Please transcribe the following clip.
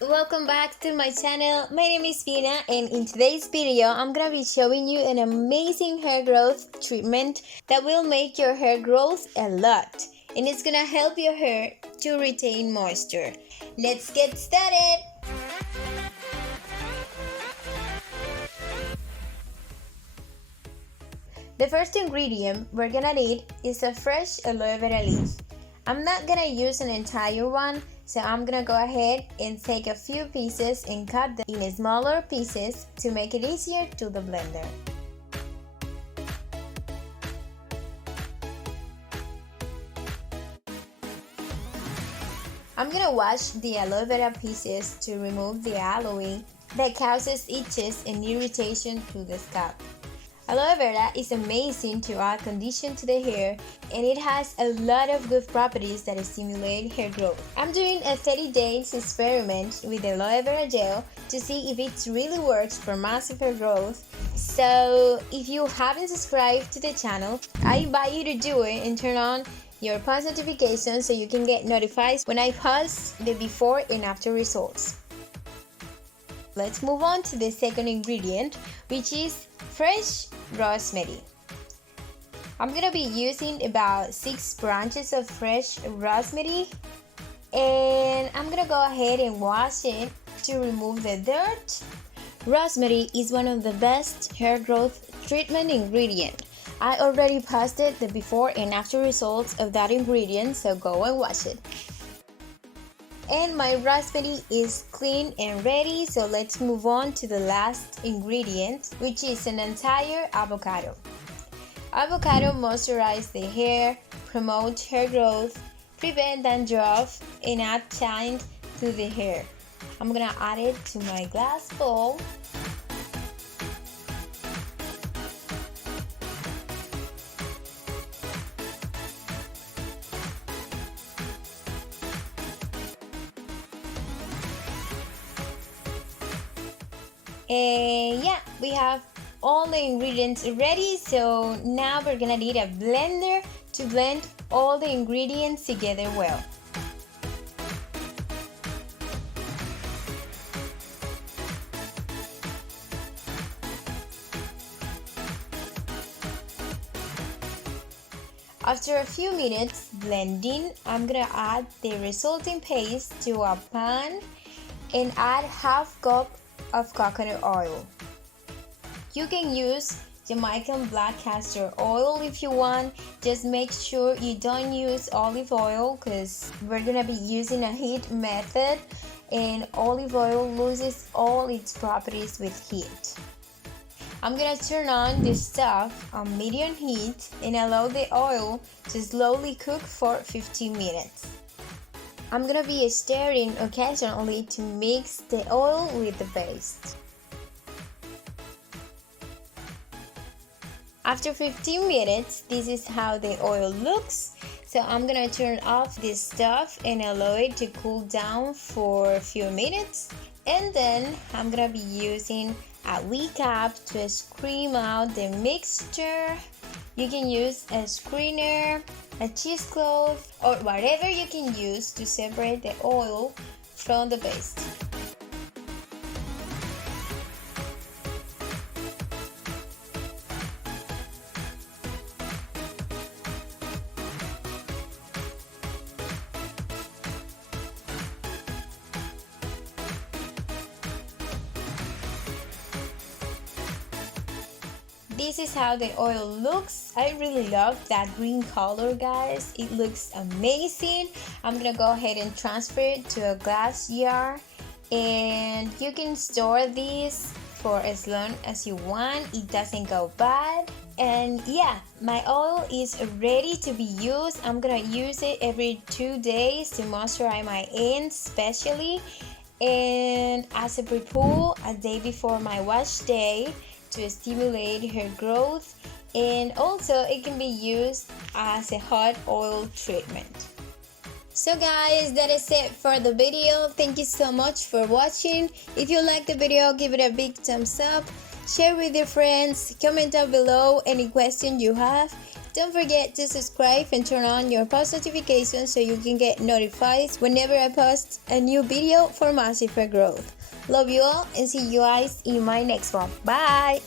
welcome back to my channel. My name is Vina and in today's video I'm gonna be showing you an amazing hair growth treatment that will make your hair growth a lot, and it's gonna help your hair to retain moisture. Let's get started. The first ingredient we're gonna need is a fresh aloe vera leaf. I'm not gonna use an entire one, so I'm gonna go ahead and take a few pieces and cut them in smaller pieces to make it easier to the blender. I'm gonna wash the aloe vera pieces to remove the aloe that causes itches and irritation to the scalp. Aloe vera is amazing to add condition to the hair, and it has a lot of good properties that stimulate hair growth. I'm doing a 30-day experiment with aloe vera gel to see if it really works for massive hair growth. So if you haven't subscribed to the channel, I invite you to do it and turn on your post notifications so you can get notified when I post the before and after results. Let's move on to the second ingredient, which is fresh rosemary. I'm gonna be using about 6 branches of fresh rosemary, and I'm gonna go ahead and wash it to remove the dirt. Rosemary is one of the best hair growth treatment ingredient. I already posted the before and after results of that ingredient, so go and watch it. And my rosemary is clean and ready, so let's move on to the last ingredient, which is an entire avocado. Avocado moisturizes the hair, promotes hair growth, prevent dandruff, and add shine to the hair. I'm gonna add it to my glass bowl. And yeah, we have all the ingredients ready, so now we're gonna need a blender to blend all the ingredients together well. After a few minutes blending, I'm gonna add the resulting paste to a pan and add half cup of coconut oil. You can use Jamaican black castor oil if you want. Just make sure you don't use olive oil because we're gonna be using a heat method, and olive oil loses all its properties with heat. I'm gonna turn on the stove on medium heat and allow the oil to slowly cook for 15 minutes. I'm gonna be stirring occasionally to mix the oil with the paste. After 15 minutes, this is how the oil looks. So I'm gonna turn off this stove and allow it to cool down for a few minutes. And then I'm gonna be using a wee cap to scream out the mixture. You can use a screener, a cheesecloth, or whatever you can use to separate the oil from the paste. This is how the oil looks. I really love that green color, guys. It looks amazing. I'm gonna go ahead and transfer it to a glass jar, and you can store this for as long as you want. It doesn't go bad. And yeah, my oil is ready to be used. I'm gonna use it every 2 days to moisturize my ends especially, and as a pre-poo a day before my wash day to stimulate hair growth, and also it can be used as a hot oil treatment. So guys, that is it for the video. Thank you so much for watching. If you like the video, give it a big thumbs up, share with your friends, comment down below any question you have, Don't forget to subscribe and turn on your post notifications so you can get notified whenever I post a new video for massive growth. Love you all and see you guys in my next one. Bye!